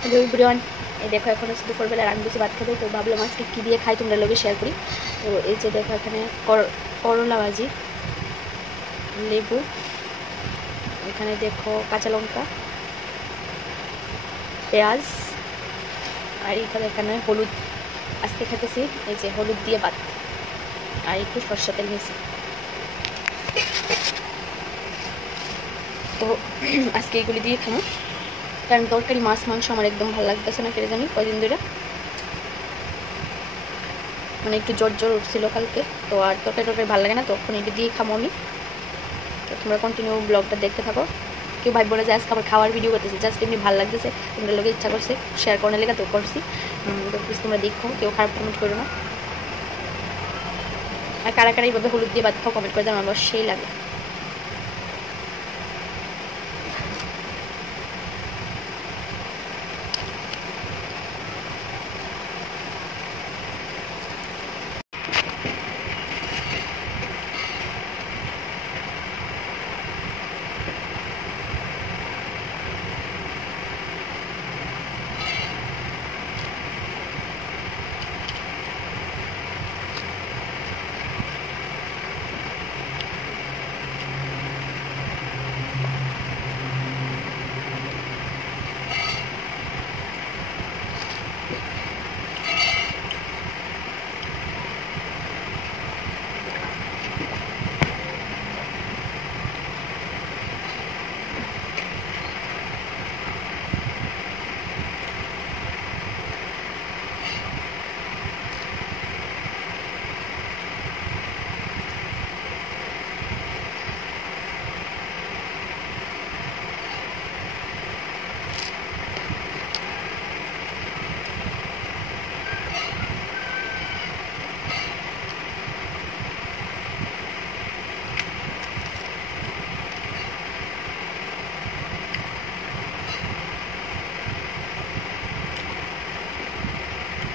Hello everyone, এই দেখো এখন হচ্ছে দুপুরবেলা রান্না ভাত খাবো। তো ভাবলাম আজকে কী দিয়ে খাই তোমরা লোকে শেয়ার করি। তো এই যে দেখো এখানে করলা ভাজি, লেবু, এখানে দেখো কাঁচা লঙ্কা, পেঁয়াজ, আর এখানে হলুদ আজকে খেতেছি। এই যে হলুদ দিয়ে ভাত আর একটু সরষের তেল নিয়েছি। তো আজকে এগুলি দিয়ে খাবো, কারণ তরকারি মাছ মাংস আমার একদম ভালো লাগতেছে না, কেটে জানি কয়দিন ধরে মানে একটু জ্বর উঠছিল কালকে। তো আর তরকারি ভালো লাগে না, তখন এটা দিয়ে খাবো আমি। তো তোমরা কন্টিনিউ ব্লগটা দেখতে থাকো। কেউ ভাই বলে যে আজকে আবার খাওয়ার ভিডিও করতেছে, জাস্ট এমনি ভালো লাগতেছে, তোমরা লোকে ইচ্ছা করছে শেয়ার করার লেগে তো করছি। তো প্লিজ তোমরা দেখো, কেউ খারাপ কমেন্ট করো না। আর কারা কারা এইভাবে হলুদ দিয়ে ভাত খাও কমেন্ট করে জানো, আমার সেই লাগে।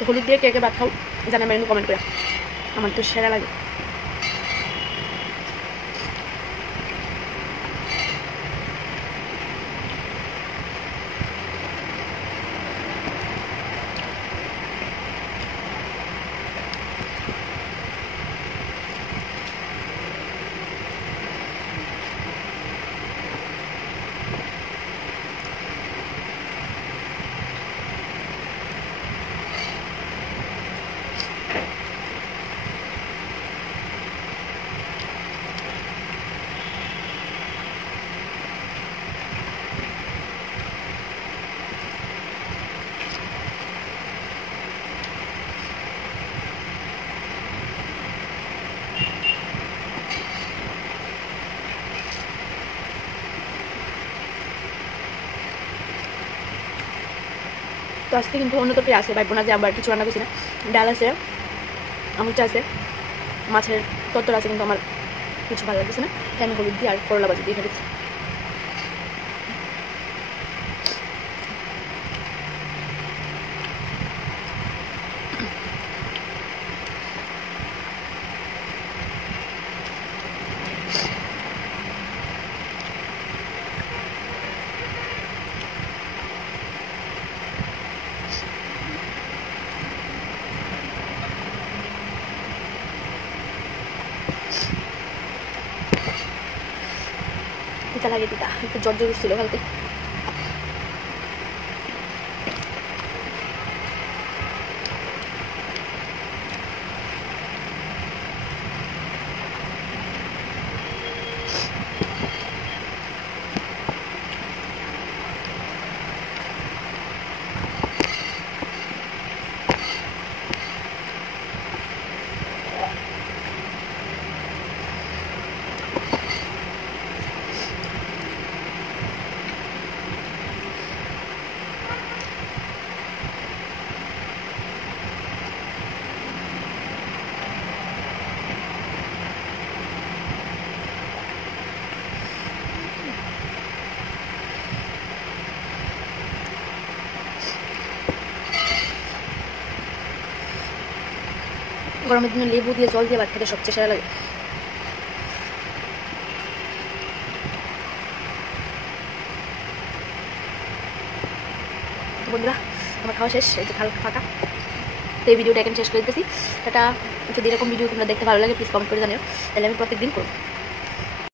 হলুদ দিয়ে কে কে ভাত খাও জানাবেন কমেন্ট করে, আমার তো সেরা লাগে। তো আজকে কিন্তু অন্য তরকারি আছে, ভাই বোনা যে আবার কিছু রান্না করছি না। ডাল আছে, আমুচা আছে, মাছের তরকারি আছে, কিন্তু আমার কিছু ভালো লাগছে না, তাই আমি হলুদ দিয়ে আর করলা ভাজি দিয়ে ফেলেছি। তিতা লাগে, তিতা একটু জ্বর উঠছিল কালকে। গরমের দিনে লেবু দিয়ে জল দিয়ে ভাত খেতে সবচেয়ে সেরা লাগে। বন্ধুরা আমার খাওয়া শেষ, এই যে খাল ফাঁকা। তো এই ভিডিওটা এখানে শেষ করে দিতেছি। এটা যদি এরকম ভিডিও তোমরা দেখতে ভালো লাগে প্লিজ কমেন্ট করে জানিও, তাহলে আমি প্রত্যেকদিন করবো।